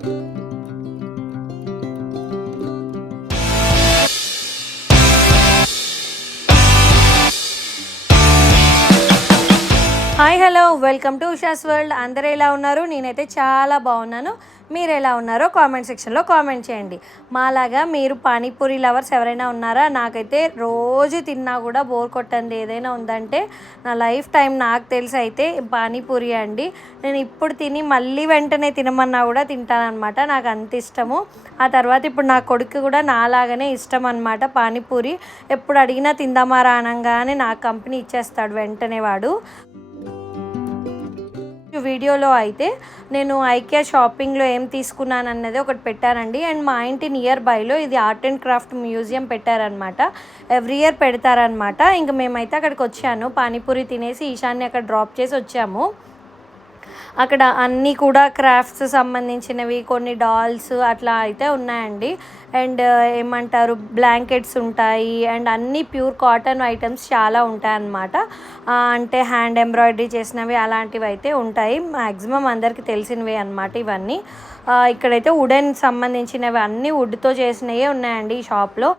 Hi hello welcome to Usha's world. అందరూ ఎలా ఉన్నారు? నేనైతే చాలా బాగున్నాను. మీరు ఎలా ఉన్నారో కామెంట్ సెక్షన్లో కామెంట్ చేయండి. మాలాగా మీరు పానీపూరి లవర్స్ ఎవరైనా ఉన్నారా? నాకైతే రోజు తిన్నా కూడా బోర్ కొట్టండి ఏదైనా ఉందంటే నా లైఫ్ టైం నాకు తెలిసి అయితే పానీపూరి అండి. నేను ఇప్పుడు తిని మళ్ళీ వెంటనే తినమన్నా కూడా తింటానమాట. నాకు అంత ఇష్టము. ఆ తర్వాత ఇప్పుడు నా కొడుకు కూడా నాలాగానే ఇష్టం అనమాట పానీపూరి. ఎప్పుడు అడిగినా తిందామా రా అనగానే నాకు కంపెనీ ఇచ్చేస్తాడు వెంటనే వాడు. వీడియోలో అయితే నేను ఐకియా షాపింగ్లో ఏం తీసుకున్నాను అన్నది ఒకటి పెట్టానండి. అండ్ మా ఇంటి నియర్ బైలో ఇది ఆర్ట్ అండ్ క్రాఫ్ట్ మ్యూజియం పెట్టారనమాట. ఎవ్రీ ఇయర్ పెడతారనమాట. ఇంక మేమైతే అక్కడికి వచ్చాను. పానీపూరి తినేసి ఈశాన్ని అక్కడ డ్రాప్ చేసి వచ్చాము. అక్కడ అన్నీ కూడా క్రాఫ్ట్స్ సంబంధించినవి, కొన్ని డాల్స్ అట్లా అయితే ఉన్నాయండి. అండ్ ఏమంటారు, బ్లాంకెట్స్ ఉంటాయి. అండ్ అన్నీ ప్యూర్ కాటన్ ఐటమ్స్ చాలా ఉంటాయన్నమాట. అంటే హ్యాండ్ ఎంబ్రాయిడరీ చేసినవి అలాంటివి అయితే ఉంటాయి. మ్యాక్సిమం అందరికీ తెలిసినవి అన్నమాట ఇవన్నీ. ఇక్కడైతే వుడెన్ సంబంధించినవి అన్నీ వుడ్తో చేసినవే ఉన్నాయండి ఈ షాప్లో.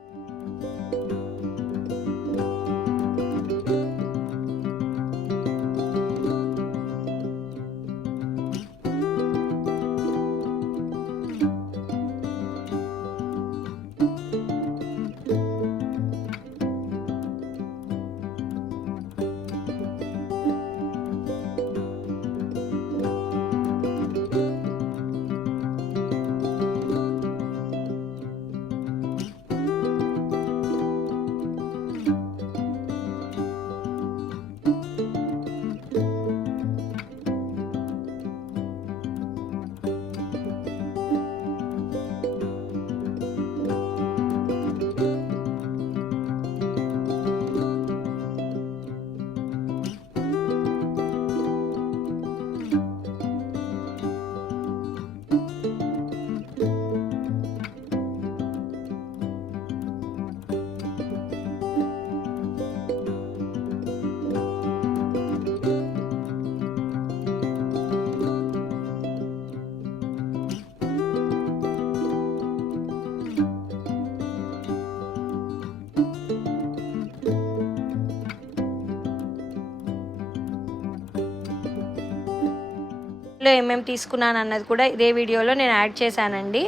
ఏమేమి తీసుకున్నాను అన్నది కూడా ఇదే వీడియోలో నేను యాడ్ చేశానండి.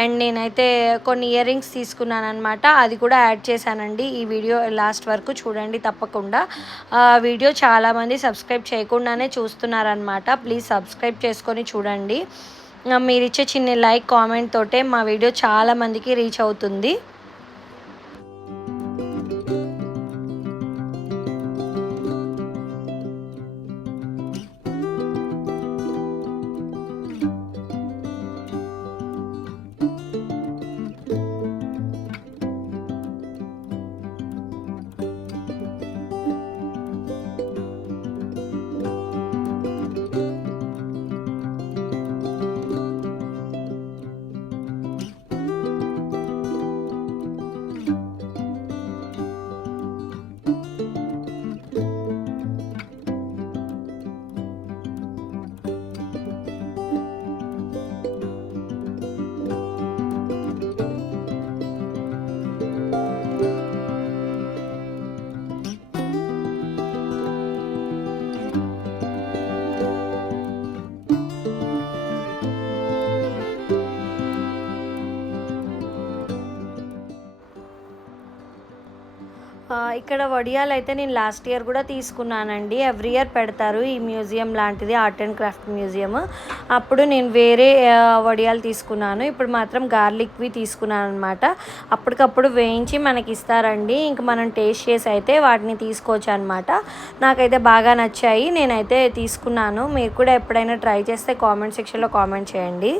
అండ్ నేనైతే కొన్ని ఇయర్ రింగ్స్ తీసుకున్నాను అనమాట. అది కూడా యాడ్ చేశానండి. ఈ వీడియో లాస్ట్ వరకు చూడండి తప్పకుండా. వీడియో చాలామంది సబ్స్క్రైబ్ చేయకుండానే చూస్తున్నారనమాట. ప్లీజ్ సబ్స్క్రైబ్ చేసుకొని చూడండి. మీరు ఇచ్చే చిన్న లైక్ కామెంట్ తోటే మా వీడియో చాలామందికి రీచ్ అవుతుంది. ఇక్కడ వడియాలు అయితే నేను లాస్ట్ ఇయర్ కూడా తీసుకున్నానండి. ఎవ్రీ ఇయర్ పెడతారు ఈ మ్యూజియం లాంటిది, ఆర్ట్ అండ్ క్రాఫ్ట్ మ్యూజియం. అప్పుడు నేను వేరే వడియాలు తీసుకున్నాను. ఇప్పుడు మాత్రం గార్లిక్వి తీసుకున్నాను అనమాట. అప్పటికప్పుడు వేయించి మనకి ఇస్తారండి. ఇంక మనం టేస్ట్ చేసి అయితే వాటిని తీసుకోవచ్చు అనమాట. నాకైతే బాగా నచ్చాయి, నేనైతే తీసుకున్నాను. మీరు కూడా ఎప్పుడైనా ట్రై చేస్తే కామెంట్ సెక్షన్లో కామెంట్ చేయండి.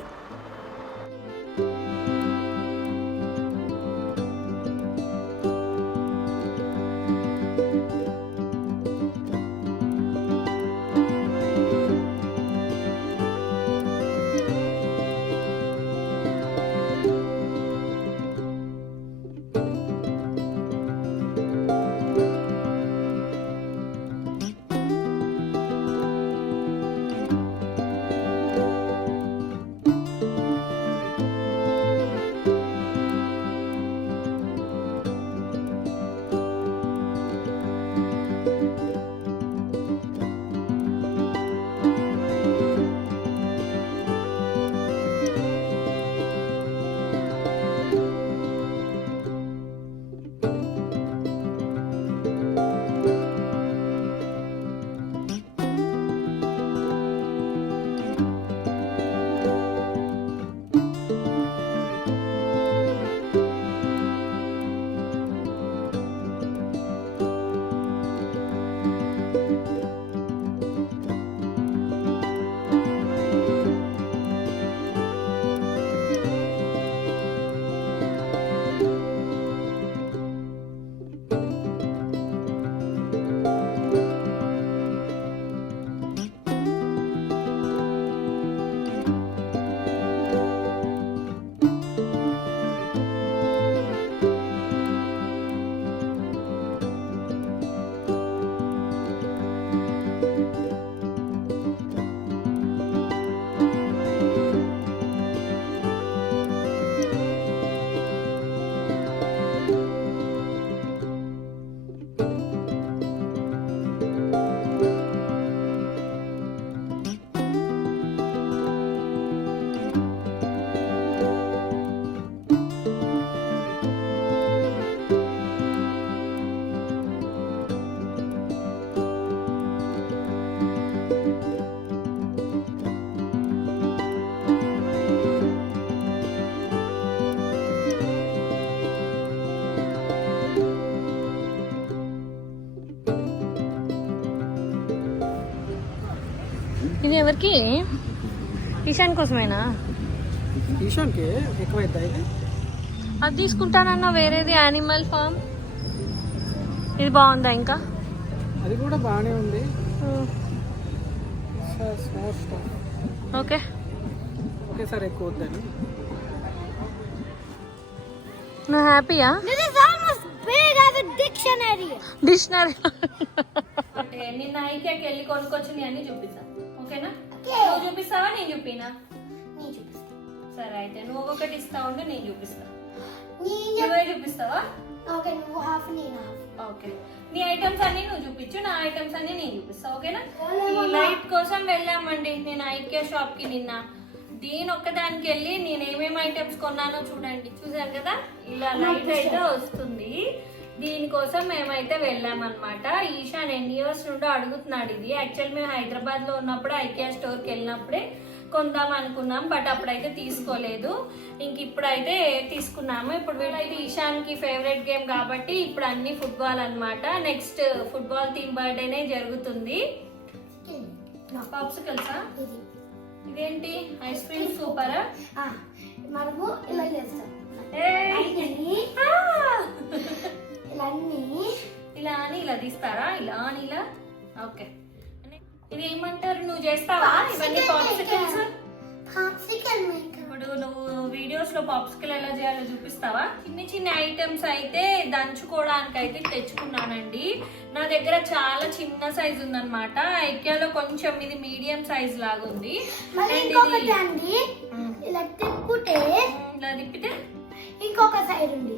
ఎవరికి? ఈశాన్ కోసమేనా? ఈశాన్కి ఎక్కువైద్దా ఇది? అది తీసుకుంటానన్నా వేరేది యానిమల్ ఫామ్. ఇది బాగుందా? ఇంకా అది కూడా బాగానే ఉంది. ఓకే ఒకేసారి ఎక్కువ వద్దని. నువ్వు హ్యాపీయా? డిక్షనరీ అంటే నిన్న ఐక్యాకి వెళ్ళి కొనుక్కొచ్చి అన్ని చూపిస్తా. ఓకేనా? నువ్వు చూపిస్తావా నేను చూపినా? సరే అయితే నువ్వు ఒకటి ఇస్తావు ఉంటే నేను చూపిస్తా. నువ్వే చూపిస్తావా? ఓకే నీ ఐటమ్స్ అన్ని నువ్వు చూపించు, నా ఐటమ్స్ అన్ని నేను చూపిస్తా. ఓకేనా? ఈ లైట్ కోసం వెళ్ళామండి నేను ఐక్యా షాప్ కి నిన్న. దీని ఒక్కదానికి వెళ్ళి నేను ఏమేమి ఐటమ్స్ కొన్నానో చూడండి. చూసారు కదా ఇలా లైట్ అయితే వస్తుంది. దీనికోసం మేమైతే వెళ్ళామన్నమాట. ఈశాన్ ఎన్ని ఇయర్స్ నుండో అడుగుతున్నాడు ఇది. యాక్చువల్ మేము హైదరాబాద్ లో ఉన్నప్పుడు ఐకియా స్టోర్ కి వెళ్ళినప్పుడే కొందాం అనుకున్నాం, బట్ అప్పుడైతే తీసుకోలేదు. ఇంక ఇప్పుడైతే తీసుకున్నాము. ఇప్పుడు వీళ్ళైతే ఈశాన్ కి ఫేవరెట్ గేమ్ కాబట్టి ఇప్పుడు అన్ని ఫుట్బాల్ అన్నమాట. నెక్స్ట్ ఫుట్బాల్ థీమ్ బర్త్డేనే జరుగుతుంది. పాప్సికల్సా? ఇదేంటి ఐస్ క్రీమ్ సూపరా? మనము ఇలా చేస్తాం. ఇలా అని ఇలా తీస్తారా? ఇలా అని ఇలా. ఓకే ఇది ఏమంటారు? నువ్వు చేస్తావా ఇవన్నీ పాప్సికల్స్? ఇప్పుడు నువ్వు వీడియోస్ లో పాప్సికల్ ఎలా చేయాలో చూపిస్తావా? చిన్న చిన్న ఐటమ్స్ అయితే దంచుకోవడానికి అయితే తెచ్చుకున్నానండి. నా దగ్గర చాలా చిన్న సైజ్ ఉందన్నమాట. ఐకియాలో కొంచెం ఇది మీడియం సైజ్ లాగా ఉంది. ఇలా తిప్పితే ఇంకొక సైడ్ ఉంది.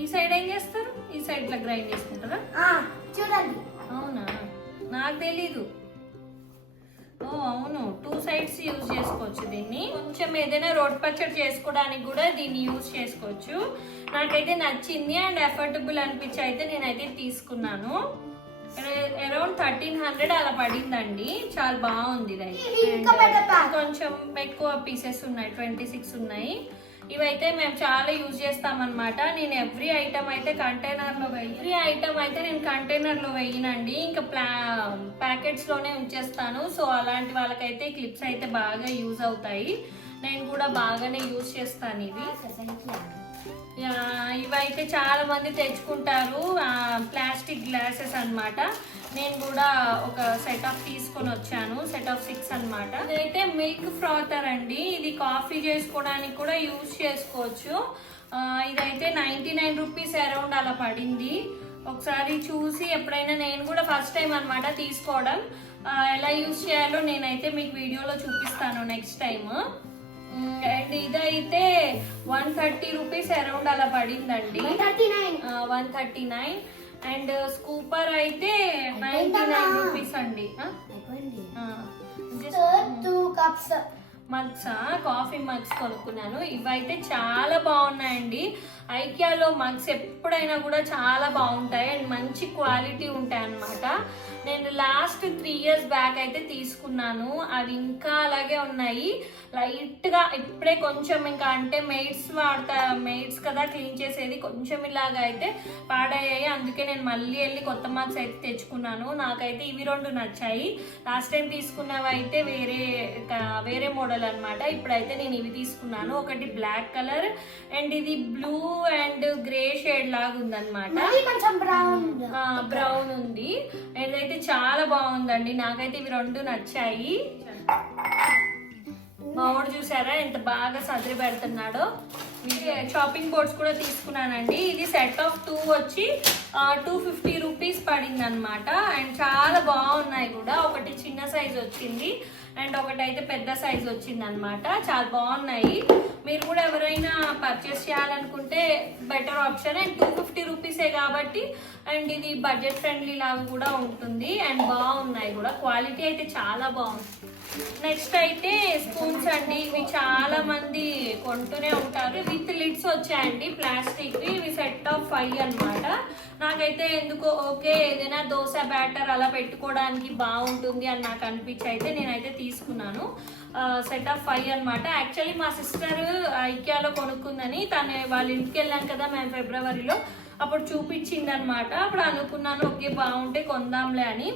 ఈ సైడ్ ఏం చేస్తారు? ఈ సైడ్ ఇట్లా గ్రైండ్ చేసుకుంటారా? చూడండి. అవునా? నాకు తెలీదు. ఓ అవును, 2 సైడ్స్ యూజ్ చేసుకోవచ్చు దీన్ని. కొంచెం ఏదైనా రోడ్ పచ్చడి చేసుకోవడానికి కూడా దీన్ని యూజ్ చేసుకోవచ్చు. నాకైతే నచ్చింది అండ్ అఫోర్డబుల్ అనిపించి అయితే నేనైతే తీసుకున్నాను. అరౌండ్ 1300 అలా పడిందండి. చాలా బాగుంది ఇది. కొంచెం ఎక్కువ పీసెస్ ఉన్నాయి, 26 ఉన్నాయి. ఇవైతే మేము చాలా యూజ్ చేస్తామన్నమాట. నేను ఎవ్రీ ఐటమ్ అయితే కంటైనర్ లో వేయనండి. ఇంకా ప్యాకెట్స్ లోనే ఉంచేస్తాను. సో అలాంటి వాళ్ళకైతే క్లిప్స్ అయితే బాగా యూజ్ అవుతాయి. నేను కూడా బాగానే యూజ్ చేస్తాను ఇవి. ఇవైతే చాలా మంది తెచ్చుకుంటారు, ప్లాస్టిక్ గ్లాసెస్ అన్నమాట. నేను కూడా ఒక సెట్ ఆఫ్ తీసుకొని వచ్చాను, సెట్ ఆఫ్ 6 అన్నమాట. ఇదైతే మిల్క్ ఫ్రాతర్ అండి. ఇది కాఫీ చేసుకోవడానికి కూడా యూజ్ చేసుకోవచ్చు. ఇదైతే 99 రూపీస్ అరౌండ్ అలా పడింది. ఒకసారి చూసి ఎప్పుడైనా, నేను కూడా ఫస్ట్ టైం అన్నమాట తీసుకోవడం. ఎలా యూజ్ చేయాలో నేనైతే మీకు వీడియోలో చూపిస్తాను నెక్స్ట్ టైం. అండ్ ఇదైతే 130 రూపీస్ అరౌండ్ అలా పడిందండి. 139. అండ్ స్కూపర్ అయితే 99 రూపీస్ అండి. మగ్స్, కాఫీ మగ్స్ కొనుక్కున్నాను. ఇవైతే చాలా బాగున్నాయండి. ఐకియాలో మగ్స్ ఎప్పుడైనా కూడా చాలా బాగుంటాయి అండ్ మంచి క్వాలిటీ ఉంటాయి అన్నమాట. నేను లాస్ట్ 3 ఇయర్స్ బ్యాక్ అయితే తీసుకున్నాను. అవి ఇంకా అలాగే ఉన్నాయి. లైట్గా ఇప్పుడే కొంచెం ఇంకా అంటే మెయిడ్స్ కదా క్లీన్ చేసేది, కొంచెం ఇలాగా అయితే పాడయ్యాయి. అందుకే నేను మళ్ళీ వెళ్ళి కొత్త మగ్స్ అయితే తెచ్చుకున్నాను. నాకైతే ఇవి 2 నచ్చాయి. లాస్ట్ టైం తీసుకున్నవి అయితే వేరే మోడల్ అన్నమాట. ఇప్పుడైతే నేను ఇవి తీసుకున్నాను. ఒకటి బ్లాక్ కలర్ అండ్ ఇది బ్లూ అండ్ గ్రే షేడ్ లాగా ఉందన్నమాట. బ్రౌన్ ఉంది. ఇదైతే చాలా బాగుందండి. నాకైతే ఇవి 2 నచ్చాయి. మా వాడు చూసారా ఎంత బాగా సదిరి పెడుతున్నాడో. షాపింగ్ బోర్డ్స్ కూడా తీసుకున్నానండి. ఇది సెట్ ఆఫ్ 2 వచ్చి 250 రూపీస్ పడింది అనమాట. అండ్ చాలా బాగున్నాయి కూడా. ఒకటి చిన్న సైజ్ వచ్చింది అండ్ ఒకటైతే పెద్ద సైజ్ వచ్చింది అనమాట. చాలా బాగున్నాయి. మీరు కూడా ఎవరైనా పర్చేస్ చేయాలనుకుంటే బెటర్ ఆప్షన్. అండ్ 250 రూపీసే కాబట్టి అండ్ ఇది బడ్జెట్ ఫ్రెండ్లీ లాగా కూడా ఉంటుంది అండ్ బాగున్నాయి కూడా. క్వాలిటీ అయితే చాలా బాగుంది. నెక్స్ట్ అయితే స్పూన్స్ అండి. ఇవి చాలా మంది కొంటూనే ఉంటారు. విత్ లిడ్స్ వచ్చాయండి ప్లాస్టిక్. ఇవి సెట్ ఆఫ్ 5 అన్నమాట. నాకైతే ఎందుకో ఓకే ఏదైనా దోశ బ్యాటర్ అలా పెట్టుకోవడానికి బాగుంటుంది అని నాకు అనిపించి అయితే నేనైతే తీసుకున్నాను. సెట్ ఆఫ్ 5 అన్నమాట. యాక్చువల్లీ మా సిస్టర్ ఐకియాలో కొనుక్కుందని, వాళ్ళ ఇంటికి వెళ్ళాం కదా మేము ఫిబ్రవరిలో, అప్పుడు చూపించింది అనమాట. అప్పుడు అనుకున్నాను ఓకే బాగుంటే కొందాంలే అని.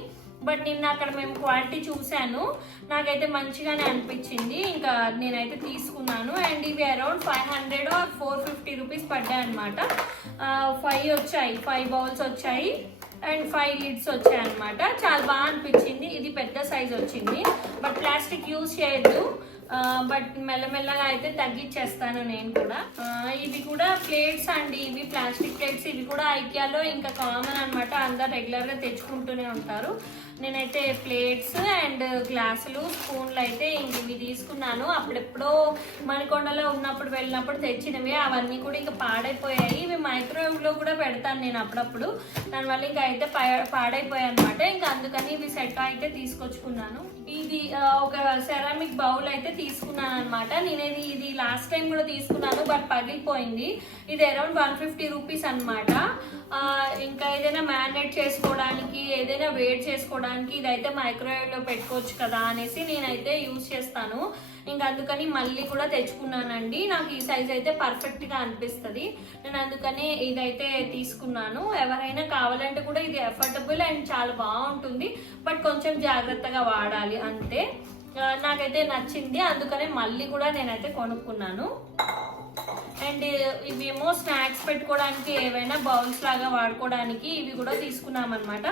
బట్ నిన్న అక్కడ మేము క్వాలిటీ చూశాను, నాకైతే మంచిగానే అనిపించింది. ఇంకా నేనైతే తీసుకున్నాను. అండ్ ఇవి అరౌండ్ 500 or 450 రూపీస్ పడ్డాయి అనమాట. 5 వచ్చాయి, 5 బౌల్స్ వచ్చాయి అండ్ 5 లిడ్స్ వచ్చాయి అనమాట. చాలా బాగా అనిపించింది. ఇది పెద్ద సైజ్ వచ్చింది, బట్ ప్లాస్టిక్ యూజ్ చేయొద్దు. బట్ మెల్లమెల్లగా అయితే తగ్గించేస్తాను నేను కూడా. ఇవి కూడా ప్లేట్స్ అండి, ఇవి ప్లాస్టిక్ ప్లేట్స్. ఇవి కూడా ఐకియాలో ఇంకా కామన్ అనమాట, అందరు రెగ్యులర్గా తెచ్చుకుంటూనే ఉంటారు. నేనైతే ప్లేట్స్ అండ్ గ్లాసులు, స్పూన్లు అయితే ఇంక ఇవి తీసుకున్నాను. అప్పుడెప్పుడో మణికొండలో ఉన్నప్పుడు వెళ్ళినప్పుడు తెచ్చినవి, అవన్నీ కూడా ఇంకా పాడైపోయాయి. ఇవి మైక్రోవేవ్లో కూడా పెడతాను నేను అప్పుడప్పుడు, దానివల్ల ఇంకా అయితే పాడైపోయాయి అనమాట. ఇంకా అందుకని ఇవి సెట్ అయితే తీసుకొచ్చుకున్నాను. ఇది ఒక సెరామిక్ బౌల్ అయితే తీసుకున్నాను అనమాట. నేను ఇది లాస్ట్ టైం కూడా తీసుకున్నాను, బట్ పగిలిపోయింది. ఇది అరౌండ్ 150 రూపీస్ అనమాట. ఇంకా ఏదైనా మ్యారినేట్ చేసుకోవడానికి, ఏదైనా వేడి చేసుకోవడానికి ఇదైతే మైక్రోవేవ్లో పెట్టుకోవచ్చు కదా అనేసి నేనైతే యూజ్ చేస్తాను. ఇంకా అందుకని మళ్ళీ కూడా తెచ్చుకున్నానండి. నాకు ఈ సైజ్ అయితే పర్ఫెక్ట్గా అనిపిస్తుంది. నేను అందుకని ఇదైతే తీసుకున్నాను. ఎవరైనా కావాలంటే కూడా ఇది అఫోర్డబుల్ అండ్ చాలా బాగుంటుంది, బట్ కొంచెం జాగ్రత్తగా వాడాలి అంతే. నాకైతే నచ్చింది, అందుకనే మళ్ళీ కూడా నేనైతే కొనుక్కున్నాను. అండ్ ఇవేమో స్నాక్స్ పెట్టుకోవడానికి, ఏవైనా బౌల్స్ లాగా వాడుకోవడానికి ఇవి కూడా తీసుకున్నాం అనమాట.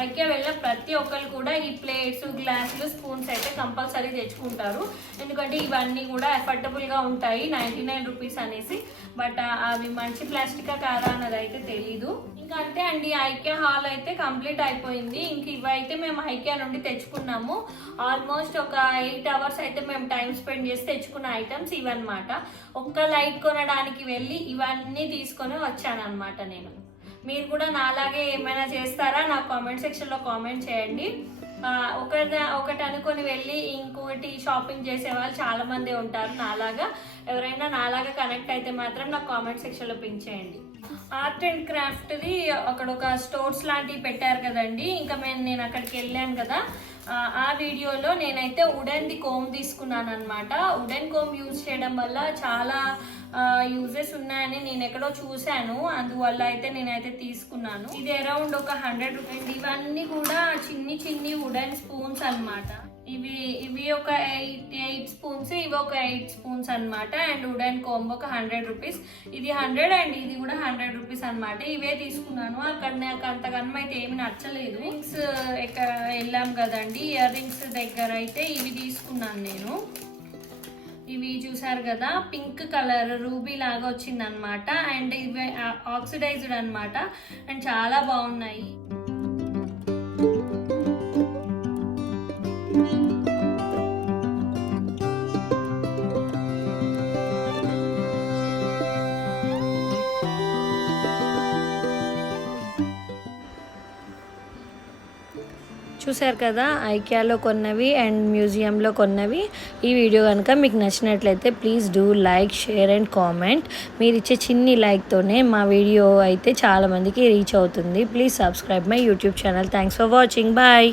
అయితే వెళ్ళిన ప్రతి ఒక్కరు కూడా ఈ ప్లేట్స్, గ్లాసులు, స్పూన్స్ అయితే కంపల్సరీ తెచ్చుకుంటారు. ఎందుకంటే ఇవన్నీ కూడా అఫోర్డబుల్గా ఉంటాయి, 99 రూపీస్ అనేసి. బట్ అవి మంచి ప్లాస్టికా కాదా అన్నది అయితే తెలీదు. ఇంకా అంటే అండి, ఐకియా హాల్ అయితే కంప్లీట్ అయిపోయింది. ఇంక ఇవైతే మేము ఐకియా నుండి తెచ్చుకున్నాము. ఆల్మోస్ట్ ఒక 8 hours అయితే మేము టైం స్పెండ్ చేసి తెచ్చుకున్న ఐటమ్స్ ఇవన్నమాట. ఒక్క లైట్ కొనడానికి వెళ్ళి ఇవన్నీ తీసుకొని వచ్చానమాట నేను. మీరు కూడా నాలాగే ఏమైనా చేస్తారా? నా కామెంట్ సెక్షన్లో కామెంట్ చేయండి. ఒకటి అనుకొని వెళ్ళి ఇంకొకటి షాపింగ్ చేసే వాళ్ళు చాలా మంది ఉంటారు నాలాగా. ఎవరైనా నాలాగా కనెక్ట్ అయితే మాత్రం నాకు కామెంట్ సెక్షన్లో పింక్ చేయండి. ఆర్ట్ అండ్ క్రాఫ్ట్ది అక్కడ ఒక స్టోర్స్ లాంటివి పెట్టారు కదండి. ఇంకా నేను అక్కడికి వెళ్ళాను కదా, ఆ వీడియోలో నేనైతే వుడెన్ది కోమ్ తీసుకున్నాను అనమాట. వుడెన్ కోమ్ యూజ్ చేయడం వల్ల చాలా యూజెస్ ఉన్నాయని నేను ఎక్కడో చూశాను, అందువల్ల అయితే నేనైతే తీసుకున్నాను. ఇది అరౌండ్ ఒక 100 రూపీస్. ఇవన్నీ కూడా చిన్ని వుడెన్ స్పూన్స్ అనమాట. ఇవి ఒక 8 స్పూన్స్, ఇవి ఒక 8 స్పూన్స్ అనమాట. అండ్ వుడెన్ కోంబో ఒక 100 రూపీస్. ఇది 100 అండ్ ఇది కూడా 100 రూపీస్ అనమాట. ఇవే తీసుకున్నాను. అక్కడ నాకు అంతకన్నా అయితే ఏమి నచ్చలేదు. రింగ్స్ ఎక్కడ వెళ్ళాం కదండి, ఇయర్ రింగ్స్ దగ్గర అయితే ఇవి తీసుకున్నాను నేను. ఇవి చూసారు కదా, పింక్ కలర్ రూబీ లాగా వచ్చింది అనమాట. అండ్ ఇవి ఆక్సిడైజ్డ్ అనమాట, అండ్ చాలా బాగున్నాయి. చూసారు కదా, ఐకియాలో కొన్నవి అండ్ మ్యూజియంలో కొన్నవి. ఈ వీడియో కనుక మీకు నచ్చినట్లయితే please do like, share and comment. మీరు ఇచ్చే చిన్ని లైక్తోనే మా వీడియో అయితే చాలామందికి రీచ్ అవుతుంది. Please subscribe my YouTube channel. Thanks for watching. Bye.